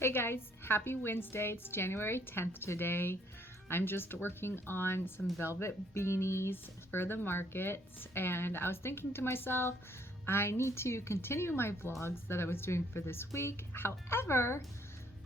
Hey guys, happy Wednesday. It's January 10th today. I'm just working on some velvet beanies for the markets, and I was thinking to myself, I need to continue my vlogs that I was doing for this week. However,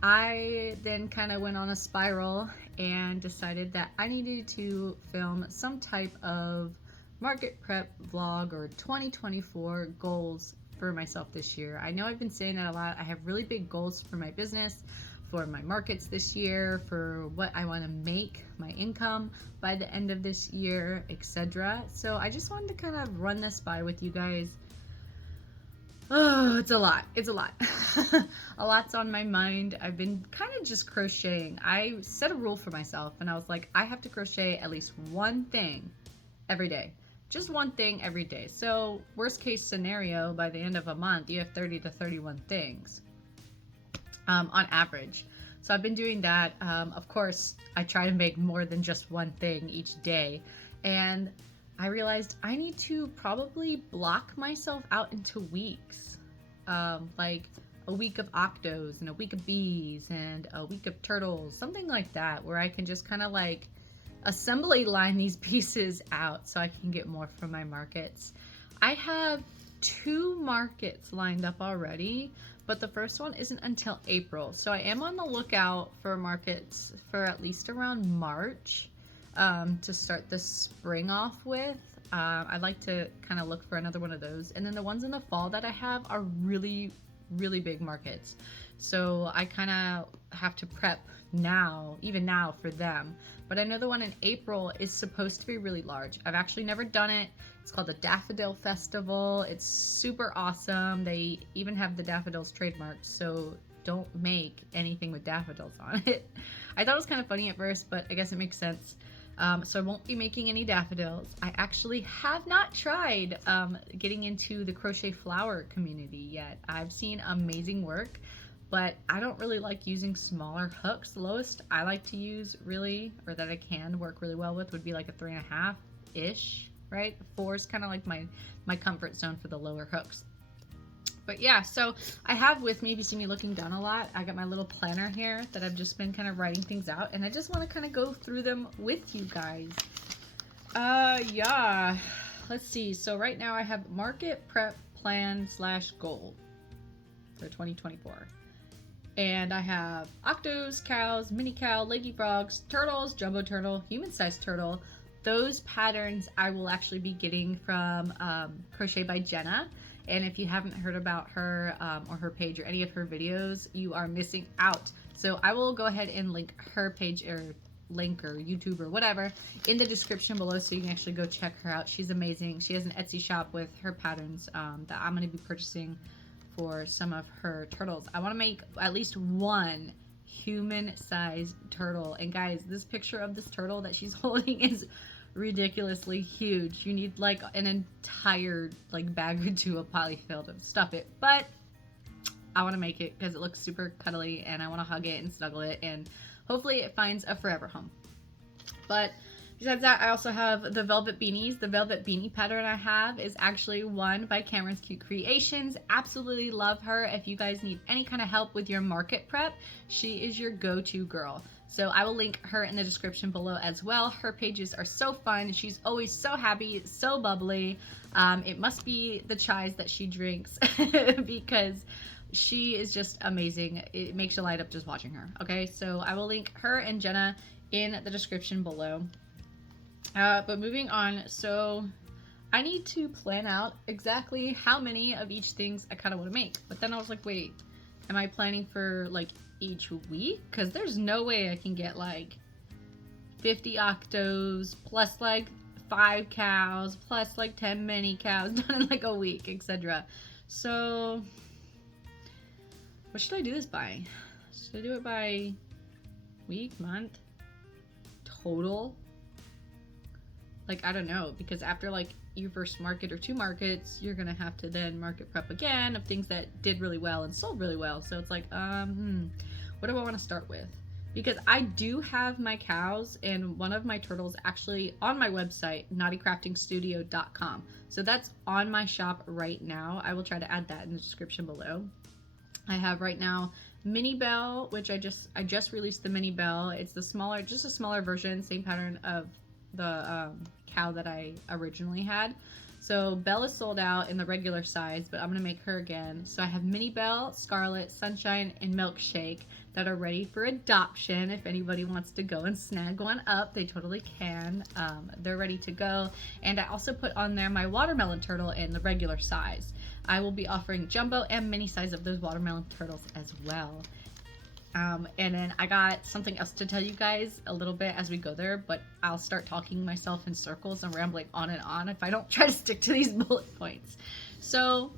I then kind of went on a spiral and decided that I needed to film some type of market prep vlog or 2024 goals for myself this year. I know I've been saying that a lot. I have really big goals for my business, for my markets this year, for what I want to make, my income by the end of this year, etc. So I just wanted to kind of run this by with you guys. Oh, it's a lot. It's a lot. A lot's on my mind. I've been kind of just crocheting. I set a rule for myself and I was like, I have to crochet at least one thing every day. Just one thing every day. So worst case scenario, by the end of a month, you have 30 to 31 things on average. So I've been doing that. Of course, I try to make more than just one thing each day. And I realized I need to probably block myself out into weeks. Like a week of octos and a week of bees and a week of turtles, something like that, where I can just kind of like assembly line these pieces out so I can get more from my markets. I have 2 markets lined up already, but the first one isn't until April. So I am on the lookout for markets for at least around March to start the spring off with. I'd like to kind of look for another one of those. And then the ones in the fall that I have are really big markets. So I kind of have to prep now, even now, for them. But I know the one in April is supposed to be really large. I've actually never done it. It's called the Daffodil Festival. It's super awesome. They even have the daffodils trademarked, so don't make anything with daffodils on it. I thought it was kind of funny at first, but I guess it makes sense. So I won't be making any daffodils. I actually have not tried getting into the crochet flower community yet. I've seen amazing work, but I don't really like using smaller hooks. The lowest I like to use really, or that I can work really well with, would be like a 3.5-ish, right? 4 is kind of like my comfort zone for the lower hooks. But yeah, so I have with me, if you see me looking down a lot, I got my little planner here that I've just been kind of writing things out, and I just want to kind of go through them with you guys. Yeah, let's see. So right now I have market prep plan / goal for 2024. And I have octos, cows, mini cow, lady frogs, turtles, jumbo turtle, human-sized turtle. Those patterns I will actually be getting from Crochet by Jenna. And if you haven't heard about her or her page or any of her videos, you are missing out. So I will go ahead and link her page or link or YouTube or whatever in the description below so you can actually go check her out. She's amazing. She has an Etsy shop with her patterns that I'm going to be purchasing for some of her turtles. I want to make at least one human-sized turtle. And guys, this picture of this turtle that she's holding is ridiculously huge. You need like an entire like bag or 2 of polyfill to stuff it, but I want to make it because it looks super cuddly and I want to hug it and snuggle it, and hopefully it finds a forever home. But besides that, I also have the velvet beanies. The velvet beanie pattern I have is actually one by Cameron's Cute Creations. Absolutely love her. If you guys need any kind of help with your market prep, she is your go-to girl. So I will link her in the description below as well. Her pages are so fun. She's always so happy, so bubbly. It must be the chais that she drinks because she is just amazing. It makes you light up just watching her. Okay, so I will link her and Jenna in the description below. But moving on, so I need to plan out exactly how many of each things I kind of want to make. But then I was like, wait, am I planning for like each week? Because there's no way I can get like 50 octos plus like 5 cows plus like 10 mini cows done in like a week, etc. So what should I do this by? Should I do it by week, month, total? Like, I don't know, because after like your first market or 2 markets, you're gonna have to then market prep again of things that did really well and sold really well. So it's like, what do I want to start with? Because I do have my cows and one of my turtles actually on my website, naughtycraftingstudio.com. So that's on my shop right now. I will try to add that in the description below. I have right now Mini Bell, which I just released the Mini Bell. It's the smaller, just a smaller version, same pattern of the cow that I originally had. So Belle is sold out in the regular size, but I'm going to make her again. So I have Mini Belle, Scarlet, Sunshine, and Milkshake that are ready for adoption. If anybody wants to go and snag one up, they totally can. They're ready to go. And I also put on there my watermelon turtle in the regular size. I will be offering jumbo and mini size of those watermelon turtles as well. And then I got something else to tell you guys a little bit as we go there, but I'll start talking myself in circles and rambling on and on if I don't try to stick to these bullet points. So,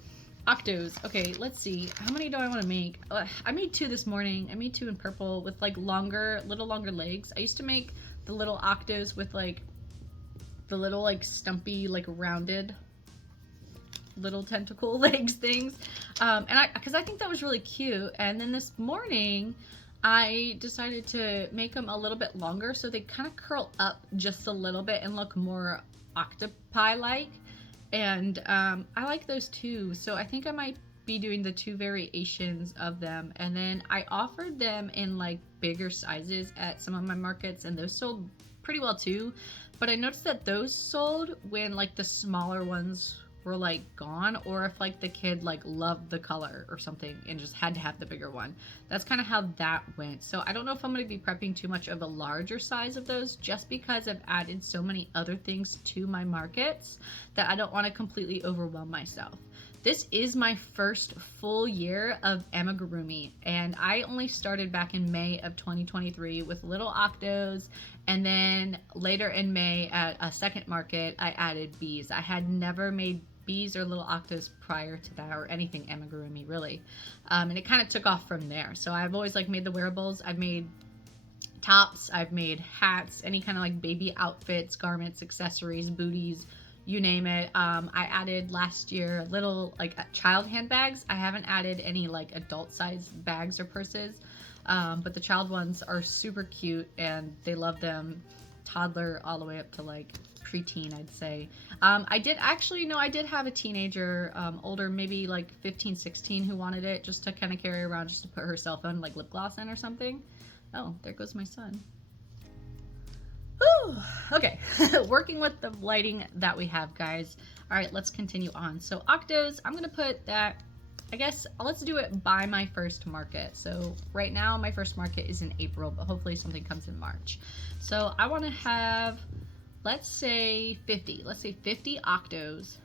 octos. Okay, let's see. How many do I want to make? I made 2 this morning. I made 2 in purple with like little longer legs. I used to make the little octos with like the little like stumpy, like rounded little tentacle legs things, because I think that was really cute. And then this morning I decided to make them a little bit longer so they kind of curl up just a little bit and look more octopi like, and I like those too. So I think I might be doing the 2 variations of them. And then I offered them in like bigger sizes at some of my markets, and those sold pretty well too, but I noticed that those sold when like the smaller ones were like gone, or if like the kid like loved the color or something and just had to have the bigger one. That's kind of how that went. So I don't know if I'm going to be prepping too much of a larger size of those, just because I've added so many other things to my markets that I don't want to completely overwhelm myself. This is my first full year of Amigurumi, and I only started back in May of 2023 with little octos, and then later in May at a second market I added bees. I had never made bees or little octos prior to that, or anything Amigurumi really, and it kind of took off from there. So I've always like made the wearables. I've made tops, I've made hats, any kind of like baby outfits, garments, accessories, booties, you name it. I added last year little like child handbags. I haven't added any like adult size bags or purses, but the child ones are super cute and they love them. Toddler all the way up to like preteen, I'd say. I did have a teenager, older, maybe like 15, 16, who wanted it just to kind of carry around, just to put her cell phone like lip gloss in or something. Oh, there goes my son. Whew. Okay, working with the lighting that we have, guys. All right, let's continue on. So octos, I'm gonna put that, I guess let's do it by my first market. So right now my first market is in April, but hopefully something comes in March. So I want to have, let's say 50 octos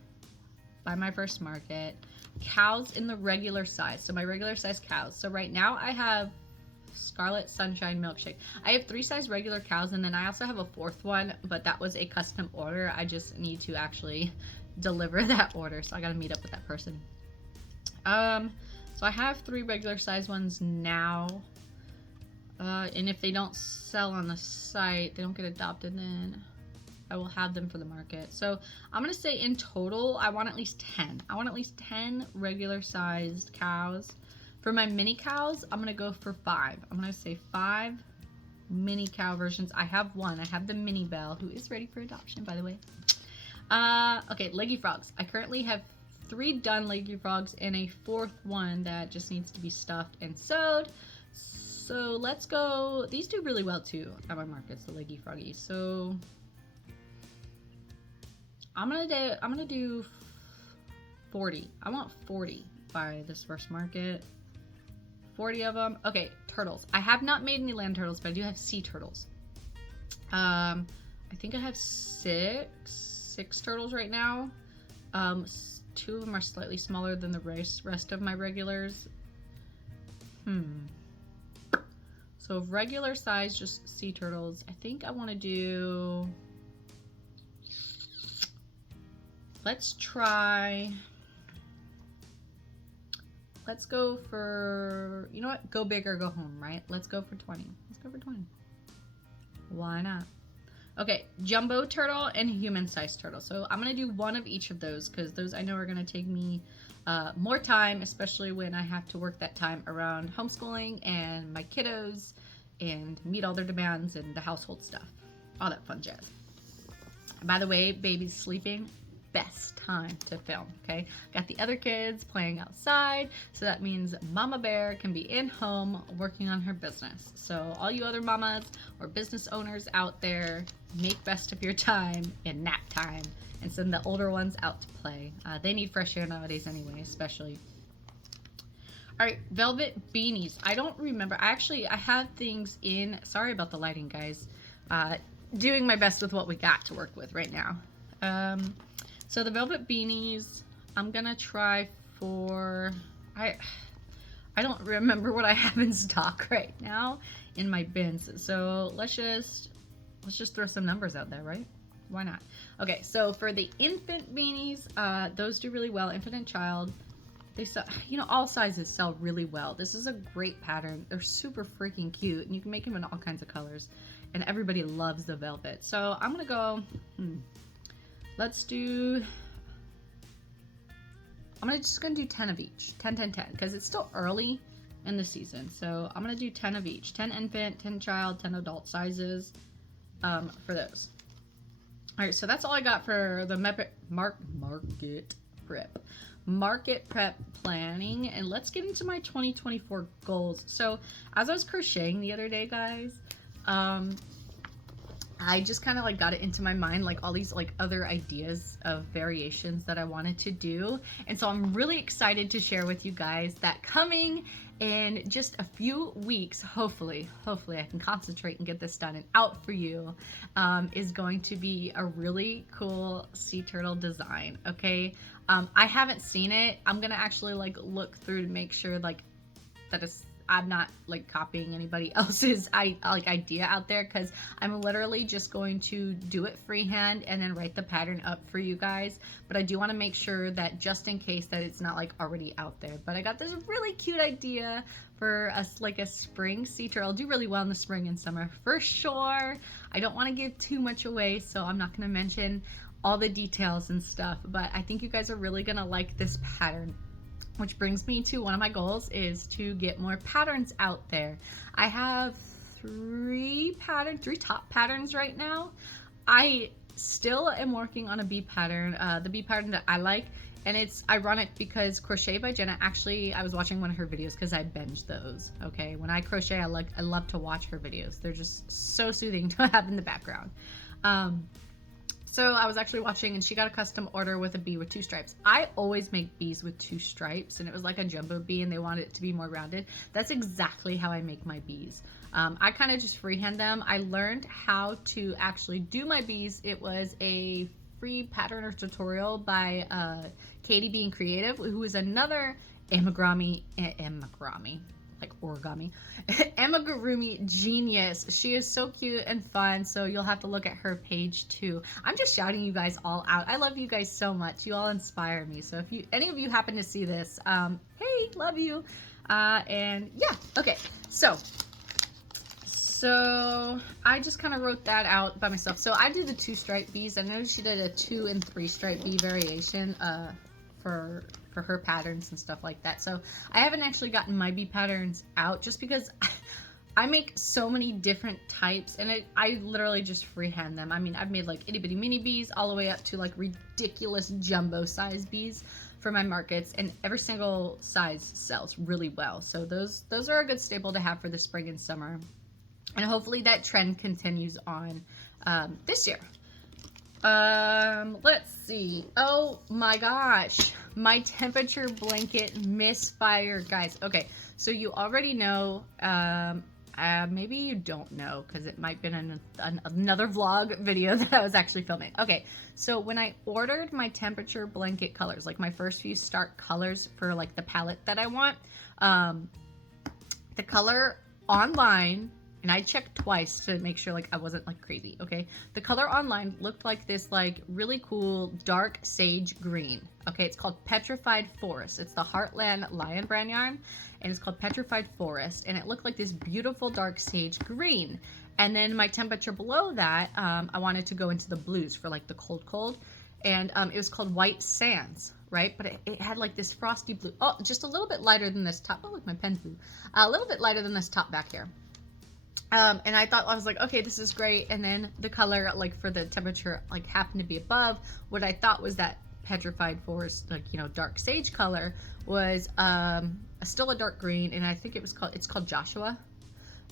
by my first market. Cows in the regular size, so my regular size cows. So right now I have Scarlet, Sunshine, Milkshake. I have 3 size regular cows, and then I also have a 4th one, but that was a custom order. I just need to actually deliver that order, so I gotta meet up with that person. So I have 3 regular size ones now, and if they don't sell on the site, they don't get adopted, then I will have them for the market. So I'm gonna say in total I want at least 10. I want at least 10 regular sized cows. For my mini cows, I'm gonna go for 5. I'm gonna say 5 mini cow versions. I have one. I have the Mini Belle, who is ready for adoption, by the way. Okay, leggy frogs. I currently have 3 done leggy frogs and a 4th one that just needs to be stuffed and sewed. So let's go. These do really well too at my markets, the leggy froggies. So I'm gonna do 40. I want 40 by this first market. 40 of them. Okay, turtles. I have not made any land turtles, but I do have sea turtles. I think I have six turtles right now. 2 of them are slightly smaller than the rest of my regulars. So regular size, just sea turtles. I think I want to do, let's go for, you know what? Go big or go home, right? Let's go for 20. Let's go for 20. Why not? Okay, jumbo turtle and human sized turtle. So I'm going to do one of each of those, because those I know are going to take me more time, especially when I have to work that time around homeschooling and my kiddos and meet all their demands and the household stuff. All that fun jazz. By the way, baby's sleeping. best time to film, okay? Got the other kids playing outside, so that means Mama Bear can be in home working on her business. So all you other mamas or business owners out there, make best of your time in nap time and send the older ones out to play. They need fresh air nowadays anyway, especially. All right, velvet beanies. I don't remember. I have things in, sorry about the lighting, guys. Doing my best with what we got to work with right now. So the velvet beanies, I'm gonna try for, I don't remember what I have in stock right now in my bins. So let's just throw some numbers out there, right? Why not? Okay, so for the infant beanies, those do really well. Infant and child, they sell, you know, all sizes sell really well. This is a great pattern. They're super freaking cute, and you can make them in all kinds of colors, and everybody loves the velvet. So I'm gonna go, let's do, just gonna do 10 of each, 10, 10, 10, because it's still early in the season. So I'm gonna do 10 of each, 10 infant, 10 child, 10 adult sizes for those. All right, so that's all I got for the market prep planning, and let's get into my 2024 goals. So as I was crocheting the other day, guys, I just kind of like got it into my mind, like all these like other ideas of variations that I wanted to do. And so I'm really excited to share with you guys that coming in just a few weeks, hopefully I can concentrate and get this done and out for you, is going to be a really cool sea turtle design. Okay. I haven't seen it. I'm going to actually like look through to make sure like that I'm not like copying anybody else's idea out there, because I'm literally just going to do it freehand and then write the pattern up for you guys. But I do want to make sure that just in case that it's not like already out there. But I got this really cute idea for us, like a spring sea turtle. I'll do really well in the spring and summer for sure. I don't want to give too much away, so I'm not going to mention all the details and stuff, but I think you guys are really going to like this pattern. Which brings me to one of my goals, is to get more patterns out there. I have three top patterns right now. I still am working on a bee pattern, the bee pattern that I like, and it's ironic because Crochet by Jenna, actually, I was watching one of her videos because I binge those, okay? When I crochet, I love to watch her videos. They're just so soothing to have in the background. So I was actually watching, and she got a custom order with a bee with 2 stripes. I always make bees with 2 stripes, and it was like a jumbo bee, and they wanted it to be more rounded. That's exactly how I make my bees. I kind of just freehand them. I learned how to actually do my bees. It was a free pattern or tutorial by Katie Being Creative, who is another Amigurumi, like origami, Amigurumi genius. She is so cute and fun, so you'll have to look at her page too. I'm just shouting you guys all out. I love you guys so much. You all inspire me. So if any of you happen to see this, hey, love you. And yeah, okay. So I just kind of wrote that out by myself. So I do the 2 stripe bees. I know she did a 2 and 3 stripe bee variation for her patterns and stuff like that. So I haven't actually gotten my bee patterns out just because I make so many different types, and I literally just freehand them. I mean, I've made like itty bitty mini bees all the way up to like ridiculous jumbo size bees for my markets, and every single size sells really well. So those are a good staple to have for the spring and summer, and hopefully that trend continues on this year. Let's see. Oh my gosh, my temperature blanket misfired, guys. Okay, so you already know, maybe you don't know, because it might have been another vlog video that I was actually filming. Okay, so when I ordered my temperature blanket colors, like my first few start colors for like the palette that I want, the color online, and I checked twice to make sure like I wasn't like crazy, okay? The color online looked like this like really cool dark sage green, okay? It's called Petrified Forest. It's the Heartland Lion brand yarn, and it's called Petrified Forest, and it looked like this beautiful dark sage green. And then my temperature below that, I wanted to go into the blues for like the cold, and it was called White Sands, right? But it had like this frosty blue, just a little bit lighter than this top. Oh, look, my pen's blue. A little bit lighter than this top back here. And I was like, okay, this is great. And then the color, like for the temperature, like happened to be above what I thought was that petrified forest, like, you know, dark sage color was still a dark green. And I think it's called Joshua.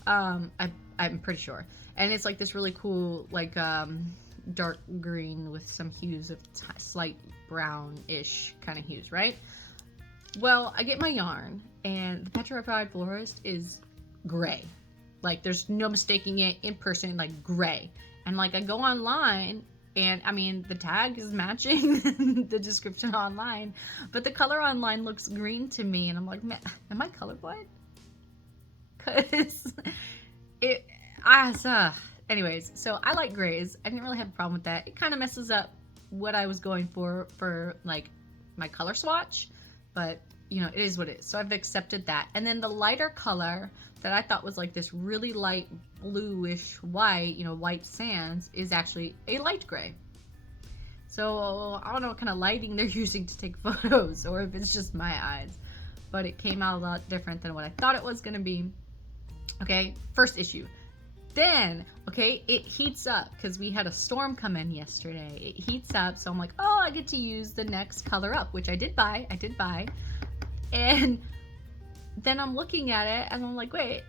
I'm pretty sure. And it's like this really cool, like, dark green with some hues of slight brownish kind of hues, right? Well, I get my yarn and the petrified forest is gray. Like, there's no mistaking it in person, like gray. And like, I go online and I mean, the tag is matching the description online, but the color online looks green to me. And I'm like, man, am I colorblind? Cause anyways, so I like grays. I didn't really have a problem with that. It kind of messes up what I was going for like my color swatch, but you know, it is what it is. So I've accepted that. And then the lighter color that I thought was like this really light bluish white, you know, white sands, is actually a light gray. So I don't know what kind of lighting they're using to take photos or if it's just my eyes, but it came out a lot different than what I thought it was going to be. Okay, first issue. Then, okay, it heats up because we had a storm come in yesterday. It heats up, so I'm like, oh, I get to use the next color up, which I did buy. And then I'm looking at it and I'm like, wait,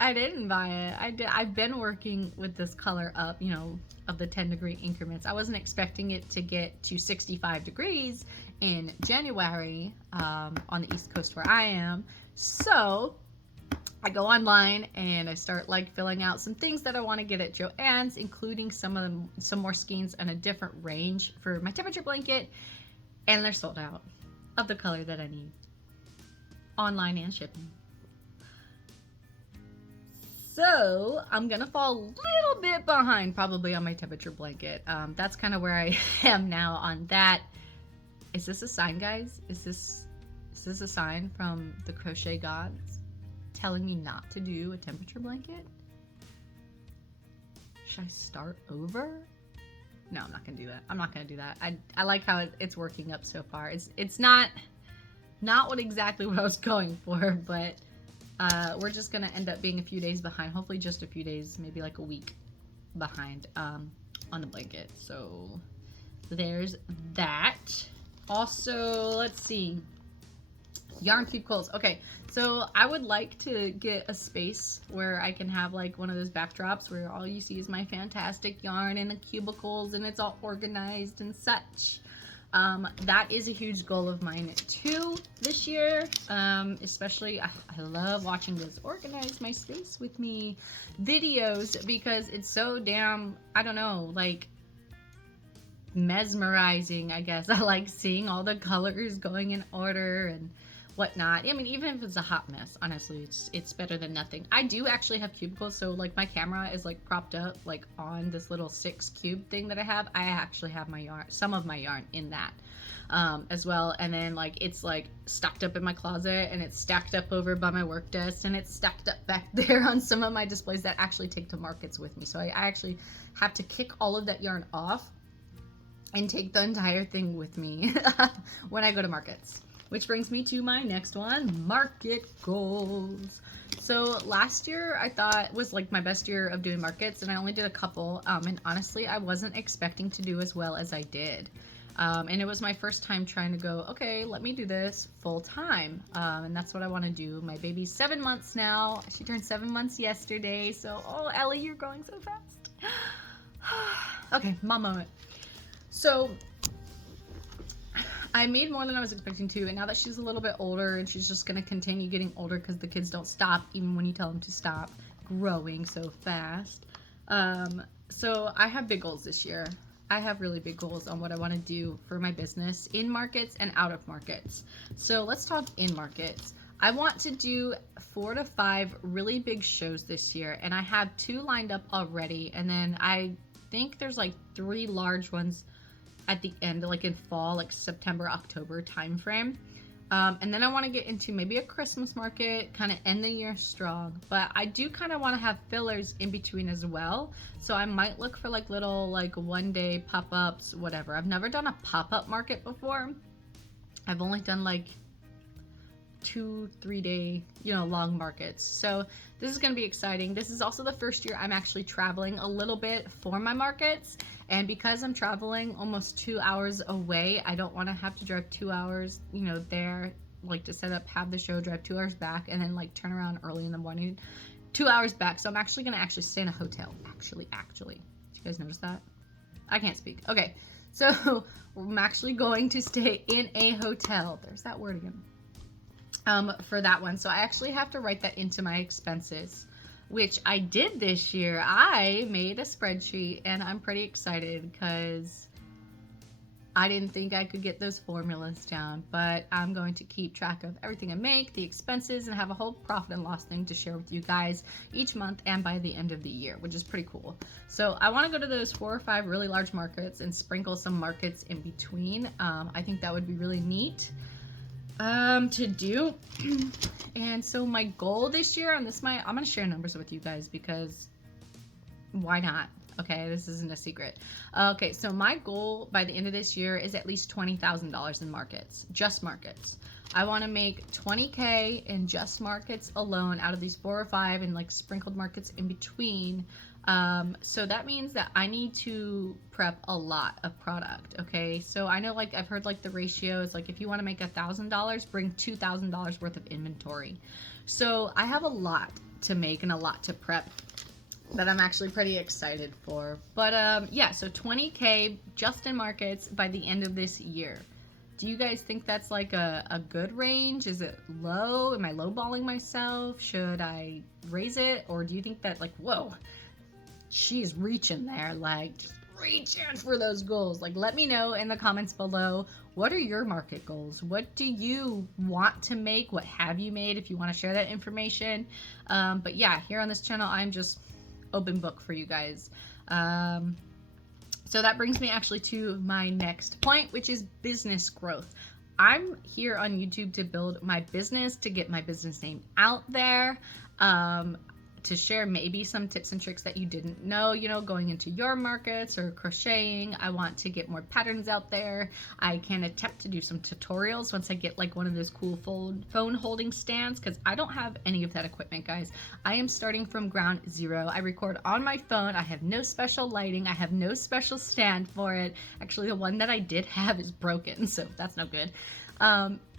I didn't buy it. I've been working with this color up, you know, of the 10-degree increments. I wasn't expecting it to get to 65 degrees in January on the East Coast where I am. So I go online and I start like filling out some things that I want to get at Joann's, including some more skeins and a different range for my temperature blanket, and they're sold out of the color that I need, online and shipping. So I'm gonna fall a little bit behind probably on my temperature blanket. That's kind of where I am now on that. Is this a sign, guys? Is this a sign from the crochet gods telling me not to do a temperature blanket? Should I start over? No, I'm not gonna do that. I'm not gonna do that. I like how it's working up so far. It's not exactly what I was going for, but we're just gonna end up being a few days behind. Hopefully just a few days, maybe like a week behind on the blanket. So there's that. Also, let's see. Yarn cube quills. Okay, so I would like to get a space where I can have like one of those backdrops where all you see is my fantastic yarn and the cubicles and it's all organized and such. That is a huge goal of mine too this year. Especially I love watching those organize my space with me videos because it's so damn, I don't know, like mesmerizing, I guess. I like seeing all the colors going in order and whatnot. I mean, even if it's a hot mess, honestly, it's better than nothing. I do actually have cubicles, so like my camera is like propped up like on this little 6 cube thing that I have. I actually have my yarn, some of my yarn in that as well, and then like it's like stacked up in my closet and it's stacked up over by my work desk and it's stacked up back there on some of my displays that actually take to markets with me. So I actually have to kick all of that yarn off and take the entire thing with me when I go to markets. Which brings me to my next one, market goals. So last year I thought was like my best year of doing markets, and I only did a couple, and honestly I wasn't expecting to do as well as I did. And it was my first time trying to go, okay, let me do this full time. And that's what I want to do. My baby's 7 months now. She turned 7 months yesterday. So, oh, Ellie, you're growing so fast. Okay, mom moment. So I made more than I was expecting to, and now that she's a little bit older and she's just going to continue getting older because the kids don't stop even when you tell them to stop growing so fast. So I have big goals this year. I have really big goals on what I want to do for my business in markets and out of markets. So let's talk in markets. I want to do 4 to 5 really big shows this year, and I have 2 lined up already, and then I think there's like 3 large ones at the end, like in fall, like September, October time frame. And then I want to get into maybe a Christmas market, kind of end the year strong. But I do kind of want to have fillers in between as well. So I might look for like little like one-day pop-ups, whatever. I've never done a pop-up market before. I've only done like 2-3 day, long markets. So this is going to be exciting. This is also the first year I'm actually traveling a little bit for my markets. And because I'm traveling almost 2 hours away, I don't want to have to drive 2 hours, there, like to set up, have the show, drive 2 hours back, and then like turn around early in the morning, 2 hours back. So I'm actually going to stay in a hotel. Actually. Did you guys notice that? I can't speak. Okay. So I'm actually going to stay in a hotel. There's that word again. For that one. So I actually have to write that into my expenses, which I did this year. I made a spreadsheet and I'm pretty excited because I didn't think I could get those formulas down, but I'm going to keep track of everything I make, the expenses, and have a whole profit and loss thing to share with you guys each month and by the end of the year, which is pretty cool. So I want to go to those 4 or 5 really large markets and sprinkle some markets in between. I think that would be really neat to do. And so my goal this year on this, I'm going to share numbers with you guys because why not? Okay, this isn't a secret. Okay, so my goal by the end of this year is at least $20,000 in markets, just markets. I want to make $20K in just markets alone out of these 4 or 5 and like sprinkled markets in between. So that means that I need to prep a lot of product. Okay, so I know, like, I've heard like the ratio is like if you want to make $1,000, bring $2,000 worth of inventory. So I have a lot to make and a lot to prep that I'm actually pretty excited for. But yeah, so 20K just in markets by the end of this year. Do you guys think that's like a good range? Is it low? Am I lowballing myself? Should I raise it? Or do you think that, like, whoa, she's reaching there, like just reaching for those goals? Like, let me know in the comments below. What are your market goals? What do you want to make? What have you made? If you want to share that information. But yeah, here on this channel, I'm just open book for you guys. So that brings me actually to my next point, which is business growth. I'm here on YouTube to build my business, to get my business name out there, to share maybe some tips and tricks that you didn't know, going into your markets or crocheting. I want to get more patterns out there. I can attempt to do some tutorials once I get like one of those cool phone holding stands, because I don't have any of that equipment, guys. I am starting from ground zero. I record on my phone. I have no special lighting. I have no special stand for it. Actually, the one that I did have is broken, so that's no good.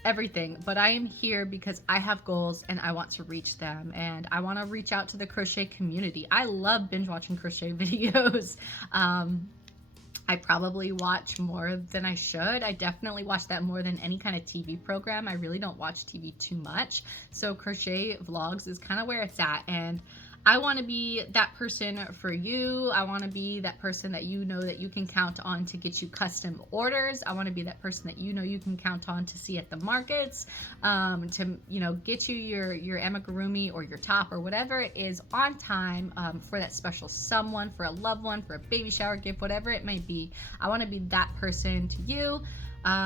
Everything, but I am here because I have goals and I want to reach them, and I want to reach out to the crochet community. I love binge watching crochet videos. I probably watch more than I should. I definitely watch that more than any kind of TV program. I really don't watch TV too much, so crochet vlogs is kind of where it's at, and I want to be that person for you. I want to be that person that you know that you can count on to get you custom orders. I want to be that person that you know you can count on to see at the markets, to get you your amigurumi or your top or whatever it is on time, for that special someone, for a loved one, for a baby shower gift, whatever it may be. I want to be that person to you.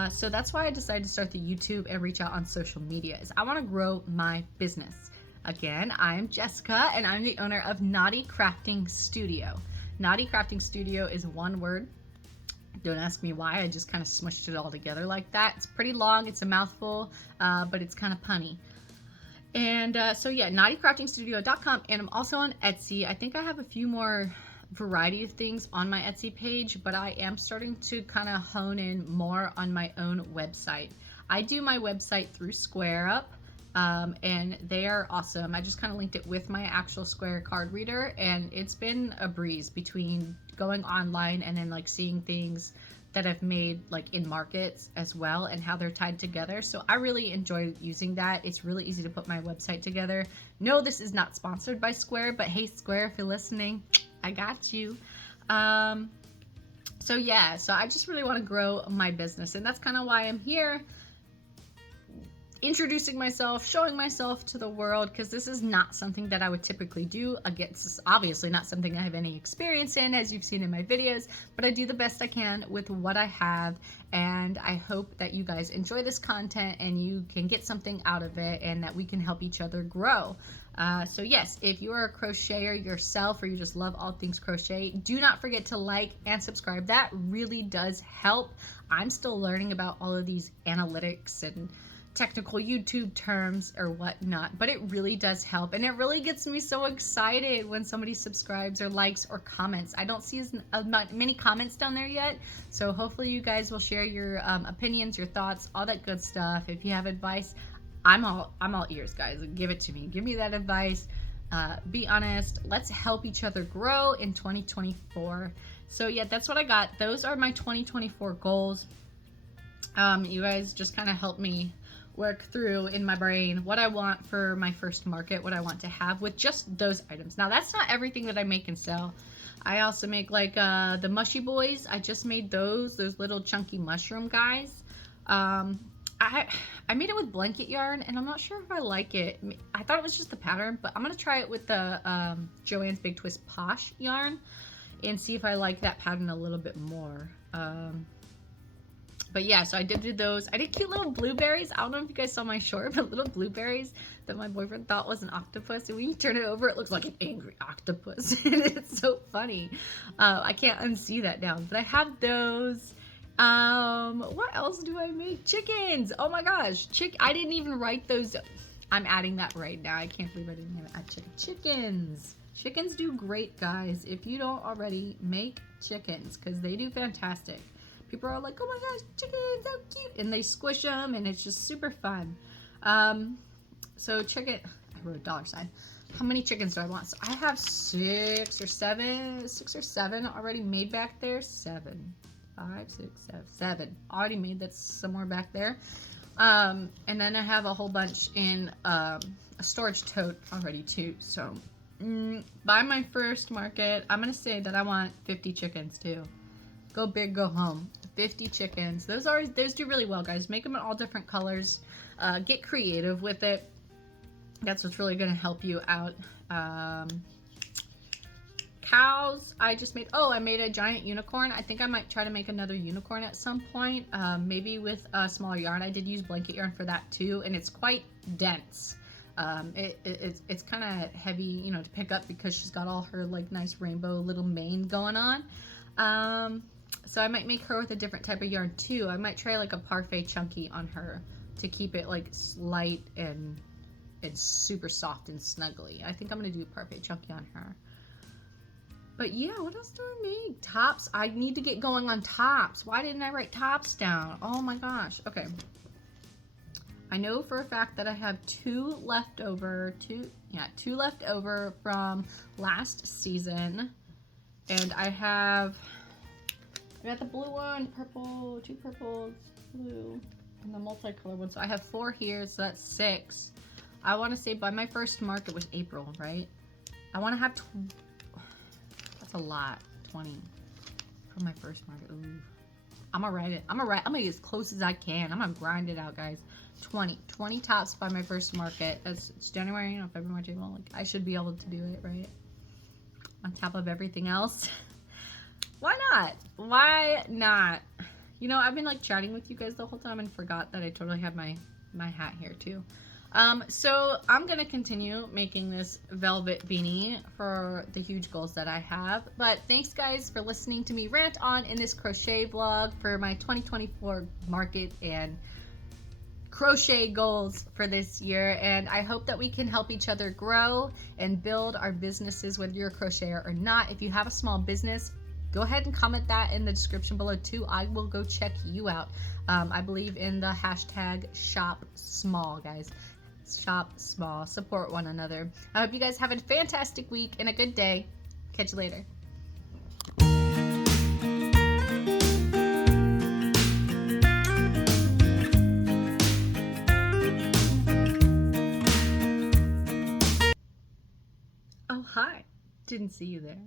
So that's why I decided to start the YouTube and reach out on social media, is I want to grow my business. Again, I'm Jessica, and I'm the owner of Naughty Crafting Studio. Naughty Crafting Studio is one word. Don't ask me why, I just kind of smushed it all together like that. It's pretty long, it's a mouthful, but it's kind of punny. And so yeah, naughtycraftingstudio.com, and I'm also on Etsy. I think I have a few more variety of things on my Etsy page, but I am starting to kind of hone in more on my own website. I do my website through SquareUp. And they are awesome. I just kind of linked it with my actual Square card reader, and it's been a breeze between going online and then like seeing things that I've made like in markets as well and how they're tied together. So I really enjoy using that. It's really easy to put my website together. No, this is not sponsored by Square, but hey Square, if you're listening, I got you. So yeah, so I just really want to grow my business, and that's kind of why I'm here, introducing myself, showing myself to the world, because this is not something that I would typically do. Again, this is obviously not something I have any experience in, as you've seen in my videos, but I do the best I can with what I have, and I hope that you guys enjoy this content and you can get something out of it, and that we can help each other grow. So yes, if you are a crocheter yourself, or you just love all things crochet, do not forget to like and subscribe. That really does help. I'm still learning about all of these analytics and technical YouTube terms or whatnot, but it really does help, and it really gets me so excited when somebody subscribes or likes or comments. I don't see as many comments down there yet, so hopefully you guys will share your opinions, your thoughts, all that good stuff. If you have advice, I'm all ears, guys. Give it to me. Give me that advice. Be honest. Let's help each other grow in 2024. So yeah, that's what I got. Those are my 2024 goals. You guys just kind of help me work through in my brain what I want for my first market, what I want to have with just those items. Now, that's not everything that I make and sell. I also make like the mushy boys. I just made those little chunky mushroom guys. I made it with blanket yarn, and I'm not sure if I like it. I thought it was just the pattern, but I'm gonna try it with the Joann's Big Twist Posh yarn and see if I like that pattern a little bit more. But yeah, so I did do those. I did cute little blueberries. I don't know if you guys saw my short, but little blueberries that my boyfriend thought was an octopus. And when you turn it over, it looks like an angry octopus. It's so funny. I can't unsee that now. But I have those. What else do I make? Chickens. Oh my gosh. I didn't even write those. I'm adding that right now. I can't believe I didn't even add chickens. Chickens do great, guys. If you don't already, make chickens because they do fantastic. People are like, oh my gosh, chickens, how cute. And they squish them, and it's just super fun. So chicken, I wrote $sign. How many chickens do I want? So I have six or seven already made back there. 7, 5, 6, 7. Already made, that's somewhere back there. And then I have a whole bunch in a storage tote already too. So by my first market, I'm going to say that I want 50 chickens too. Go big, go home. 50 chickens. Those do really well, guys. Make them in all different colors. Get creative with it. That's what's really going to help you out. Cows. I made a giant unicorn. I think I might try to make another unicorn at some point. Maybe with a smaller yarn. I did use blanket yarn for that too, and it's quite dense. It's kind of heavy, you know, to pick up because she's got all her like nice rainbow little mane going on. So I might make her with a different type of yarn too. I might try like a parfait chunky on her to keep it like light and super soft and snuggly. I think I'm gonna do a parfait chunky on her. But yeah, what else do I make? Tops. I need to get going on tops. Why didn't I write tops down? Oh my gosh. Okay. I know for a fact that I have two left over from last season. And I got the blue one, purple, 2 purples, blue, and the multicolored one. So I have 4 here, so that's 6. I want to say by my first market was April, right? I want to have, that's a lot, 20 for my first market. Ooh. I'm gonna write it. I'm gonna get as close as I can. I'm gonna grind it out, guys. 20 tops by my first market. It's January, you know, February, March, April. Like, I should be able to do it, right? On top of everything else. Why not? Why not? You know, I've been like chatting with you guys the whole time and forgot that I totally have my hat here too. So I'm gonna continue making this velvet beanie for the huge goals that I have. But thanks guys for listening to me rant on in this crochet vlog for my 2024 market and crochet goals for this year, and I hope that we can help each other grow and build our businesses, whether you're a crocheter or not. If you have a small business, go ahead and comment that in the description below too. I will go check you out. I believe in the hashtag shop small, guys. Shop small. Support one another. I hope you guys have a fantastic week and a good day. Catch you later. Oh, hi. Didn't see you there.